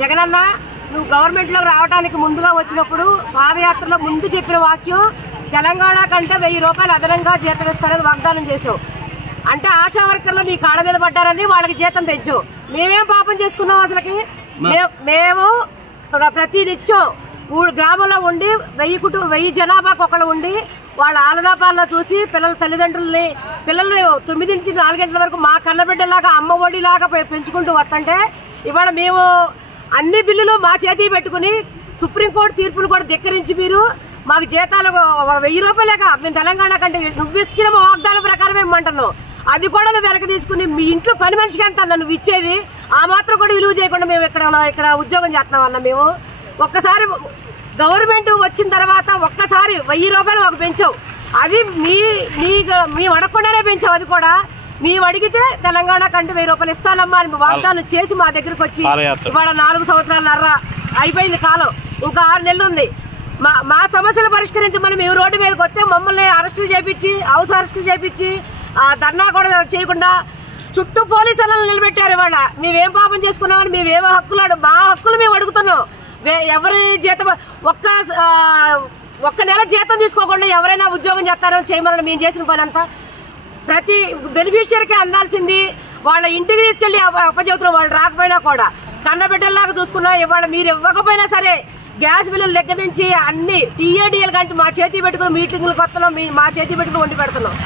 జగనన్న నువ్వు గవర్నమెంట్లోకి రావడానికి ముందుగా వచ్చినప్పుడు పాదయాత్రలో ముందు చెప్పిన వాక్యం తెలంగాణ కంటే 1000 రూపాయలు అదనంగా జీతం ఇస్తారని వాగ్దానం చేసావు. అంటే ఆశా వర్కర్లు నీ కాళ్ళ మీద పడ్డారని వాళ్ళకి జీతం పెంచావు. మేమేం పాపం చేసుకున్నాం అసలుకి? మేము ప్రతి నిత్యం గ్రామంలో ఉండి 1000 జనాభాకు ఒకళ్ళు ఉండి వాళ్ళ ఆలనాపాలన చూసి పిల్లల తల్లిదండ్రుల్ని పిల్లల్ని 9 నుంచి 4 గంటల వరకు మా కన్నబిడ్డలాగా అమ్మ ఒడిలాగా పెంచుకుంటూ వస్తుంటే ఇవాళ మేము అన్ని బిల్లులు మా చేతికి పెట్టుకుని సుప్రీంకోర్టు తీర్పును కూడా ధిక్కరించి మీరు మాకు జీతాలు 1000 రూపాయలేగా మేము తెలంగాణ కంటే నువ్వు ఇచ్చిన వాగ్దానం ప్రకారం ఏమంటున్నావు. అది కూడా నువ్వు వెనక తీసుకుని మీ ఇంట్లో పని మనిషికి ఎంత నువ్వు ఇచ్చేది ఆ మాత్రం కూడా విలువ చేయకుండా మేము ఇక్కడ ఉద్యోగం చేస్తున్నాం అన్న. మేము ఒక్కసారి గవర్నమెంట్ వచ్చిన తర్వాత ఒక్కసారి 1000 రూపాయలు మాకు పెంచావు. అది మేము అడగకుండానే పెంచావు. అది కూడా మేము అడిగితే తెలంగాణ కంటే 1000 రూపాయలు ఇస్తానమ్మా అని వాగ్దానం చేసి మా దగ్గరకు వచ్చి ఇవాళ 4 సంవత్సరాలన్నర అయిపోయింది కాలం. ఇంకా 6 నెలలు ఉంది. మా సమస్యలు పరిష్కరించమని మేము రోడ్డు మీదకి వస్తే మమ్మల్ని అరెస్టులు చేపించి హౌస్ అరెస్టులు చేపించి ధర్నా కూడా చేయకుండా చుట్టూ పోలీసులను నిలబెట్టారు. ఇవాళ మేమేం పాపం చేసుకున్నామని మేమేమో మా హక్కులు మేము అడుగుతున్నాం. ఎవరి జీతం ఒక్క నెల జీతం తీసుకోకుండా ఎవరైనా ఉద్యోగం చేస్తారని చేయమని మేము చేసిన పని అంతా ప్రతి బెనిఫిషియరీకి అందాల్సింది వాళ్ళ ఇంటికి తీసుకెళ్లి అప్పచెబుతున్నాం. వాళ్ళు రాకపోయినా కూడా కన్నబిడ్డల్లాగా చూసుకున్నా ఇవాళ మీరు ఇవ్వకపోయినా సరే గ్యాస్ బిల్లుల దగ్గర నుంచి అన్ని టీఏడీఎల్ కంటే మా చేతి పెట్టుకుని మీటింగ్లకు వస్తున్నాం. మా చేతి పెట్టుకుని వండి పెడుతున్నాం.